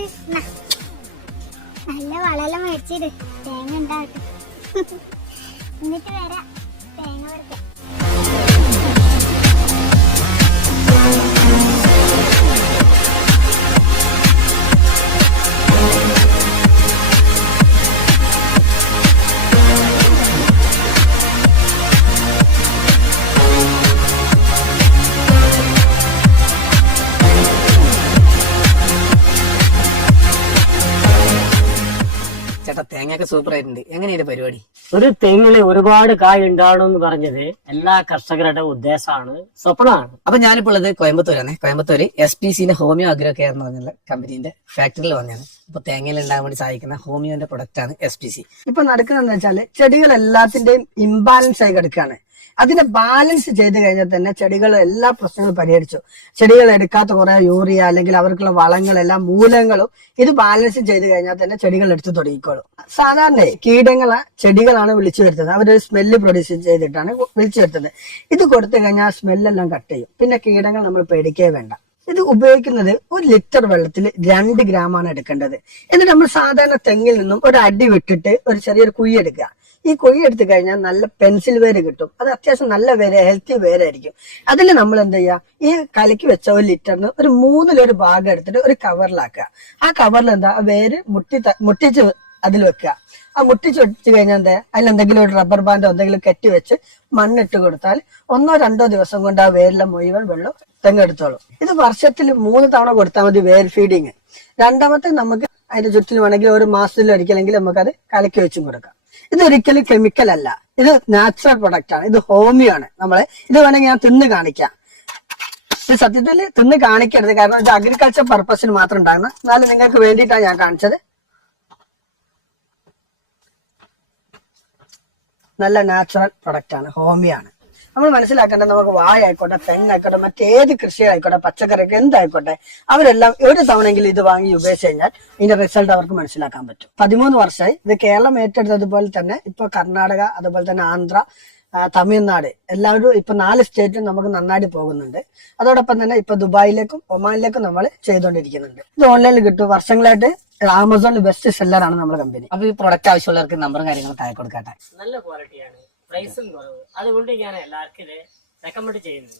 ഇത് നല്ല വളമെല്ലാം മേടിച്ചിട്ട് തേങ്ങ ഉണ്ടാവട്ടെ. എന്നിട്ട് വരാം തേങ്ങ വറുക്കാൻ. ചേട്ടാ തേങ്ങയൊക്കെ സൂപ്പർ ആയിട്ടുണ്ട്. എങ്ങനെയാണ് പരിപാടി? ഒരു തെങ്ങില് ഒരുപാട് കായ് ഉണ്ടാവണം എന്ന് പറഞ്ഞത് എല്ലാ കർഷകരുടെ ഉദ്ദേശമാണ്, സ്വപ്നമാണ്. അപ്പൊ ഞാനിപ്പോൾ ഉള്ളത് കോയമ്പത്തൂരാണ്. കോയമ്പത്തൂര് SPCന്റെ ഹോമിയോ അഗ്രോ കെയർ എന്ന് പറഞ്ഞുള്ള കമ്പനീന്റെ ഫാക്ടറിയിൽ വന്നതാണ്. ഇപ്പൊ തേങ്ങയിൽ ഉണ്ടാകാൻ വേണ്ടി സഹായിക്കുന്ന ഹോമിയോന്റെ പ്രൊഡക്റ്റ് ആണ് SPC. ഇപ്പൊ നടക്കുന്നതെന്ന് വെച്ചാല് ചെടികൾ എല്ലാത്തിന്റെയും ഇംബാലൻസ് ആയി കിടക്കുകയാണ്. അതിനെ ബാലൻസ് ചെയ്ത് കഴിഞ്ഞാൽ തന്നെ ചെടികൾ എല്ലാ പ്രശ്നങ്ങളും പരിഹരിച്ചു. ചെടികൾ എടുക്കാത്ത കുറെ യൂറിയ അല്ലെങ്കിൽ അവർക്കുള്ള വളങ്ങളെല്ലാം മൂലങ്ങളും ഇത് ബാലൻസ് ചെയ്ത് കഴിഞ്ഞാൽ തന്നെ ചെടികൾ എടുത്ത് തുടങ്ങിക്കോളും. സാധാരണ കീടങ്ങളെ ചെടികളാണ് വിളിച്ചു വരുത്തുന്നത്. അവരൊരു സ്മെല്ല് പ്രൊഡ്യൂസ് ചെയ്തിട്ടാണ് വിളിച്ചു വരുത്തുന്നത്. ഇത് കൊടുത്തു കഴിഞ്ഞാൽ ആ സ്മെല്ലെല്ലാം കട്ട് ചെയ്യും. പിന്നെ കീടങ്ങൾ നമ്മൾ പേടിക്കേ വേണ്ട. ഇത് ഉപയോഗിക്കുന്നത് 1 ലിറ്റർ വെള്ളത്തിൽ 2 ഗ്രാമാണ് എടുക്കേണ്ടത്. എന്നിട്ട് നമ്മൾ സാധാരണ തെങ്ങിൽ നിന്നും ഒരു അടി വിട്ടിട്ട് ഒരു ചെറിയൊരു കുഴി എടുക്കുക. ഈ കുഴി എടുത്തു കഴിഞ്ഞാൽ നല്ല പെൻസിൽ വേര് കിട്ടും. അത് അത്യാവശ്യം നല്ല വേര്, ഹെൽത്തി വേരായിരിക്കും. അതിൽ നമ്മൾ എന്ത് ചെയ്യുക, ഈ കലക്കി വെച്ച 1 ലിറ്ററിന് ഒരു 1/3 ഭാഗം എടുത്തിട്ട് ഒരു കവറിലാക്കുക. ആ കവറിൽ എന്താ വേര് മുട്ടിച്ച് അതിൽ വെക്കുക. ആ മുട്ടിച്ച് വെച്ച് കഴിഞ്ഞാൽ എന്താ അതിലെന്തെങ്കിലും ഒരു റബ്ബർ ബാൻഡോ എന്തെങ്കിലും കെട്ടിവെച്ച് മണ്ണിട്ട് കൊടുത്താൽ 1-2 ദിവസം കൊണ്ട് ആ വേരിലെ മുഴുവൻ വെള്ളം തെങ്ങെടുത്തോളും. ഇത് വർഷത്തിൽ 3 തവണ കൊടുത്താൽ മതി വേർ ഫീഡിങ്. രണ്ടാമത്തെ നമുക്ക് അതിന്റെ ചുറ്റിലും വേണമെങ്കിൽ ഒരു മാസത്തിൽ ഒരിക്കലെങ്കിലും നമുക്കത് കലക്കി വെച്ചും കൊടുക്കാം. ഇതൊരിക്കലും കെമിക്കൽ അല്ല, ഇത് നാച്ചുറൽ പ്രൊഡക്റ്റ് ആണ്. ഇത് ഹോമിയോ ആണ്. ഇത് വേണമെങ്കിൽ ഞാൻ തിന്ന് കാണിക്കാം. ഇത് സത്യത്തിൽ തിന്ന് കാണിക്കരുത്, കാരണം ഇത് അഗ്രികൾച്ചർ പർപ്പസിന് മാത്രം ഉണ്ടാകുന്ന. എന്നാലും നിങ്ങൾക്ക് വേണ്ടിയിട്ടാണ് ഞാൻ കാണിച്ചത്. നല്ല നാച്ചുറൽ പ്രൊഡക്റ്റ് ആണ്, ഹോമിയോ ആണ്. നമ്മൾ മനസ്സിലാക്കേണ്ടത് നമുക്ക് വാഴ ആയിക്കോട്ടെ, തെങ്ങായിക്കോട്ടെ, മറ്റേത് കൃഷി ആയിക്കോട്ടെ, പച്ചക്കറിയൊക്കെ എന്തായിക്കോട്ടെ, അവരെല്ലാം ഒരു തവണയെങ്കിലും ഇത് വാങ്ങി ഉപയോഗിച്ച് കഴിഞ്ഞാൽ ഇതിന്റെ റിസൾട്ട് അവർക്ക് മനസ്സിലാക്കാൻ പറ്റും. 13 വർഷമായി ഇത് കേരളം ഏറ്റെടുത്തതുപോലെ തന്നെ ഇപ്പൊ കർണാടക, അതുപോലെ തന്നെ ആന്ധ്ര, തമിഴ്നാട്, എല്ലാവരും ഇപ്പൊ 4 സ്റ്റേറ്റും നമുക്ക് നന്നായിട്ട് പോകുന്നുണ്ട്. അതോടൊപ്പം തന്നെ ഇപ്പൊ ദുബായിലേക്കും ഒമാനിലേക്കും നമ്മൾ ചെയ്തുകൊണ്ടിരിക്കുന്നുണ്ട്. ഇത് ഓൺലൈനിൽ കിട്ടും. വർഷങ്ങളായിട്ട് ആമസോണിൽ ബെസ്റ്റ് സെല്ലറാണ് നമ്മുടെ കമ്പനി. അപ്പൊ ഈ പ്രൊഡക്റ്റ് ആവശ്യമുള്ളവർക്ക് നമ്പറും കാര്യങ്ങളും താഴെ കൊടുക്കട്ടെ. നല്ല ക്വാളിറ്റിയാണ്, പ്രൈസും കുറവ്. അതുകൊണ്ട് ഞാൻ എല്ലാവർക്കും ഇത് റെക്കമെൻഡ് ചെയ്യുന്നു.